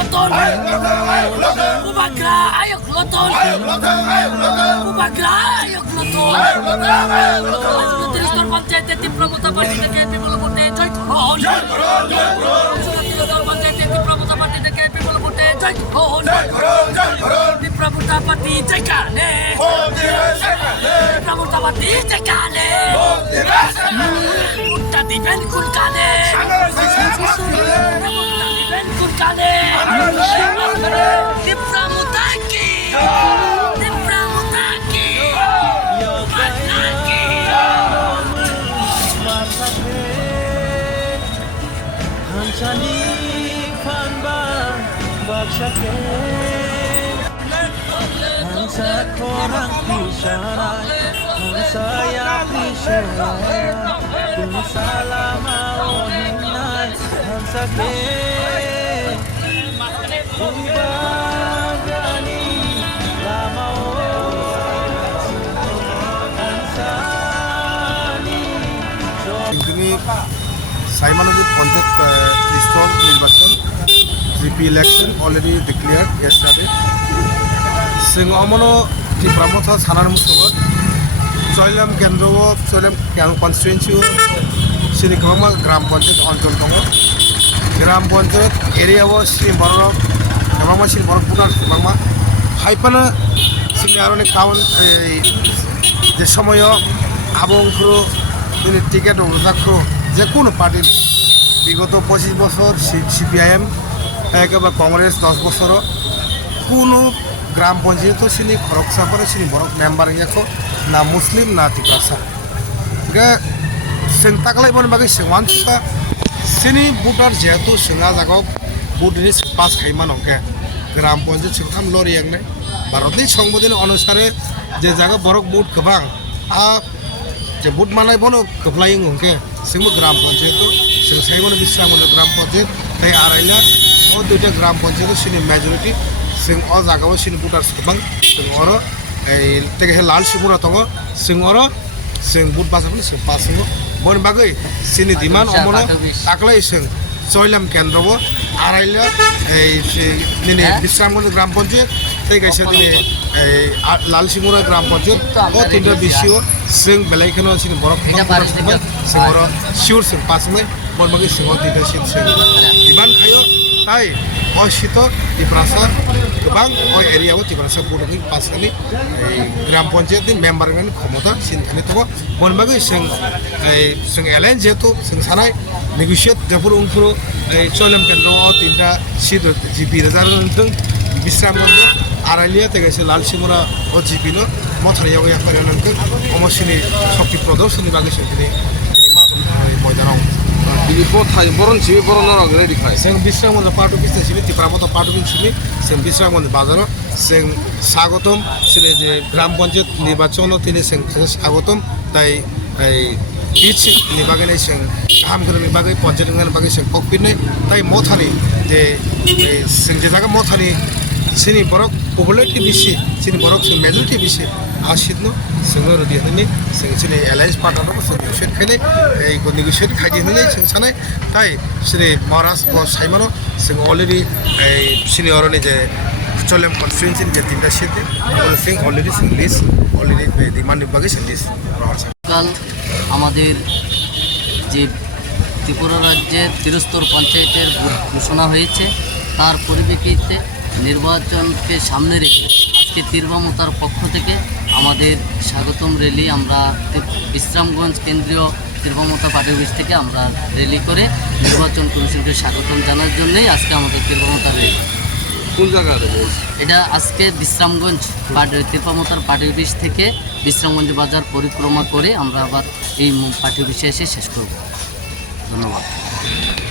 Lotol. Bubagra ayok lotol. Bubagra ayok lotol. Tiristor panchayat Tipramota Party থেকে বিপুল ভোটে জয় হন। তিরিশতর পঞ্চায়েতে Tipramota Party থেকে বিপুল ভোটে জয় হন। Tipramota Party জয়কালে। Tipramota Party জয়কালে। ভোটটা দিবেন কোন কালে? ভোটটা দিবেন কোন কালে? Tipramota কি? Tipramota কি? Bubagra কি? Hansani Khanba Bakshake Hansa Korang Pishara Hansa Ya Pishara Kum Salama Ohinai Hansa Ke Umbagani Lama Hansani Saimanabad Panchayat Tristol Nirbachan, 3P election already declared yesterday. Sing Omono Tipramota Sanar Musavat, Soilam Kendro, Soilam constituency, Sinikama, Gram Panchayat Anton Tomo, Gram Panchayat area was Simaro, Kamama Simorpuna, Mama, Hypana, Singaronic town, the Samoyo, Abong Crew, the ticket of Zakro. যে কোনো পার্টির বিগত 25 বছর CPIM একেবারে কংগ্রেস 10 বছর কোনো গ্রাম পঞ্চায়েত সিনি খরকসা করে সিনি বরক member ইয়াখো না মুসলিম না তিপ্রাসা গে সেং তাকলাই বন বাকি সেওয়ানসা সিনি ভোটার যেহেতু সেঙ্গা জাগক ভোটনি পাস খাইমান অঙ্কে গ্রাম পঞ্চায়েত সেখাম লরি একনে ভারতনি সংবিধান অনুসারে যে জায়গা বরক ভোট গোবাং আ যে ভোট মানাই বনো কপ্লাইং অঙ্কে সিংহ গ্রাম পঞ্চায়েত সাইমন বিশ্রামন গ্রাম পঞ্চায়েত তাই আড়াইলা ও দুইটা গ্রাম পঞ্চায়েত সিনি মেজরিটি সিং অ জায়গাও সিনি ভোটার গোবাং সিং অর এই থেকে লাল সিমুরা দङ সিং অর সিং ভোট বাসাবনি সিং পাসিং বন বাগৈ সিনি দিমান অমন তাকলাই সিং জয়লাম কেন্দ্রব আড়াইলা এই নিনে বিশ্রামগঞ্জ গ্রাম পঞ্চায়েত তাই গাইছে দিনে এই লাল সিমুরা গ্রাম পঞ্চায়েত ও তিনটা বিসিও সিং বেলাইখানো সিনি বরক সিং অর শিউর সিং পাসিং বন বাগৈ সিং তিনটা সিট সিং ইমান খায়ো তাই অশিত টিপ্রাসা গোবাং ওই এরিয়াও টিপ্রাসা ভোটনি পাসখানি এই গ্রাম পঞ্চায়েতনি মেম্বারগানি ক্ষমতা সিনখানি দङ বন বাগৈ সিং এই সিং এলাইন যেহেতু সিং সানাय নেগোসিয়েট জাপুর উনপুর এই চয়লাম কেন্দ্র তিনটা সিট জিপি রেজার নথং বিশ্রামগঞ্জ আড়াইলিয়া থেকে লাল সিমুরা ও জিপি নো মথারিয়াও ইয়াফারে নথং অমসিনি শক্তি প্রদর্শনী বাগৈ সিনি মাতন ময়দানাव ini bothai boron sibi boron orang ready khai sing Bishramganj party office সিবি টিপ্রামতো পার্ট অফিস সিবি sing বিশ্রামগঞ্জ বাজার sing স্বাগতম সিনে যে গ্রাম পঞ্চায়েত নির্বাচন তিনি sing স্বাগতম তাই এই পিচ নিবাগনে sing কাম করে নিবাগে পঞ্চায়েত নিবাগে sing পকপিনে তাই মথানি যে sing যে জায়গা মথানি সিনি বরক পপুলারিটি বেশি সিনি বরক sing মেজরিটি বেশি আশিদনো সিংহ রদি হনি সিং সিনি এলায়েন্স পার্টনার সিং নেগোসিয়েট খাইলে এই নেগোসিয়েট খাইদি হনি সিং সানাय তাই সিনি মহারাজ সাইমানো সিং অলরেডি এই সিনি অরনি যে চলেম কনস্টিটুয়েন্সি যে তিনটা সিট সিং অলরেডি সিং লিস্ট অলরেডি ডিমান্ড বিভাগে সিং লিস্ট কাল আমাদের যে ত্রিপুরা রাজ্যের তিরস্তর পঞ্চায়েতের ঘোষণা হয়েছে তার পরিপ্রেক্ষিতে নির্বাচনকে সামনে রেখে আজকে তিরবামতার পক্ষ থেকে আমাদের স্বাগতম র্যালি আমরা বিশ্রামগঞ্জ কেন্দ্রীয় তিরবামতা পার্টি অফিস থেকে আমরা র্যালি করে নির্বাচন কমিশনকে স্বাগতম জানার জন্যই আজকে আমাদের তিরবামতা র্যালি। কোন জায়গাতে এটা আজকে বিশ্রামগঞ্জ তিরবামতার পার্টি অফিস থেকে বিশ্রামগঞ্জ বাজার পরিক্রমা করে আমরা আবার এই পার্টি অফিসে এসে শেষ করব। ধন্যবাদ।